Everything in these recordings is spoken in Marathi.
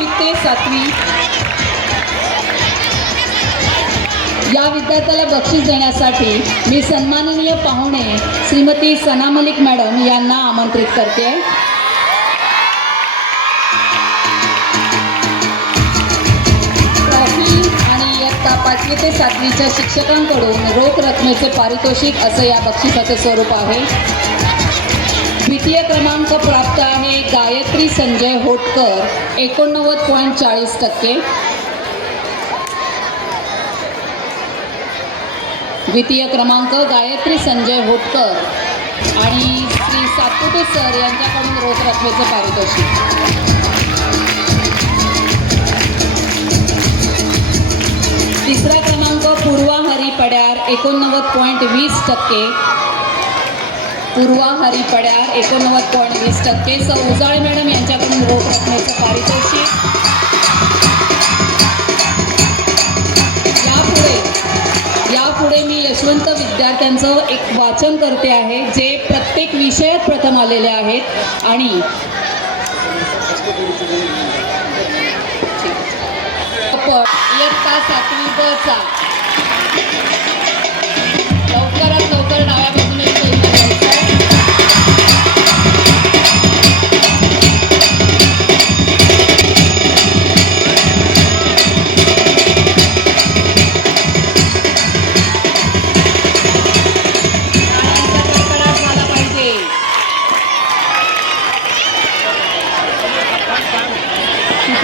5वी ते 7वी या विद्यार्थ्याला बक्षीस देण्यासाठी मी सन्माननीय पाहुणे श्रीमती सना मलिक मॅडम यांना आमंत्रित करते। ट्रॉफी आणि इयत्ता 5वी ते 7वीच्या शिक्षकांकडून रोख रकमेचे पारितोषिक असं या बक्षिसाचं स्वरूप आहे। द्वितीय क्रमांक प्राप्त आहे गायत्री संजय होटकर 89.40%। द्वितीय क्रमांक गायत्री संजय होटकर आणि श्री सातपुते सर यांच्याकडून रोख रकमेचे पारितोषिक। तिसरा क्रमांक पूर्वा हरी पड्यार 89.20%। पूर्वा हरी पड्यार 89.20%। सौ उजाळे मॅडम यांच्याकडून रोख रकमेचं पारितोषिक। यापुढे मी यशवंत विद्यार्थ्यांचं एक वाचन करते आहे जे प्रत्येक विषयात प्रथम आलेले आहेत आणि इयत्ता 7वी ब चा लवकरात लवकर डाव्या बाजूने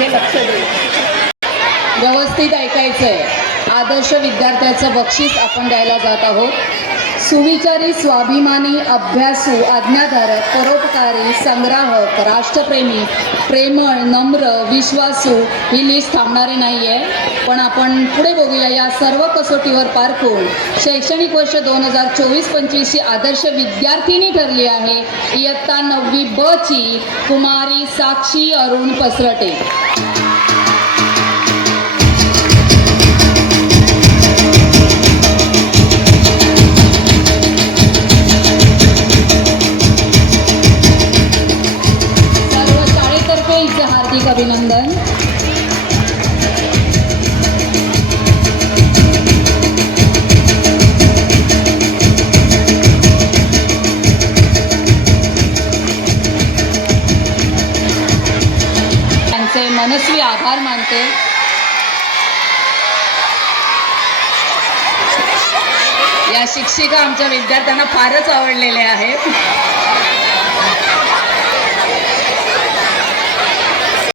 लक्ष दे, व्यवस्थित ऐकायचंय। आदर्श विद्यार्थ्याचं बक्षीस आपण द्यायला जात आहोत। सुविचारी, स्वाभिमानी, अभ्यासू, आज्ञाधारक, परोपकारी, संग्राहक, राष्ट्रप्रेमी, प्रेमळ, नम्र, विश्वासू ही लिस्ट थांबणारी नाही आहे। पण आपण पुढे बघूया। या सर्व कसोटीवर पारखून शैक्षणिक वर्ष 2024-25ची आदर्श विद्यार्थिनी ठरली आहे इयत्ता 9वी ब ची कुमारी साक्षी अरुण पसरटे। हार्दिक अभिनंदन। त्यांचे मनस्वी आभार मानते। या शिक्षिका आमच्या विद्यार्थ्यांना फारच आवडलेल्या आहेत।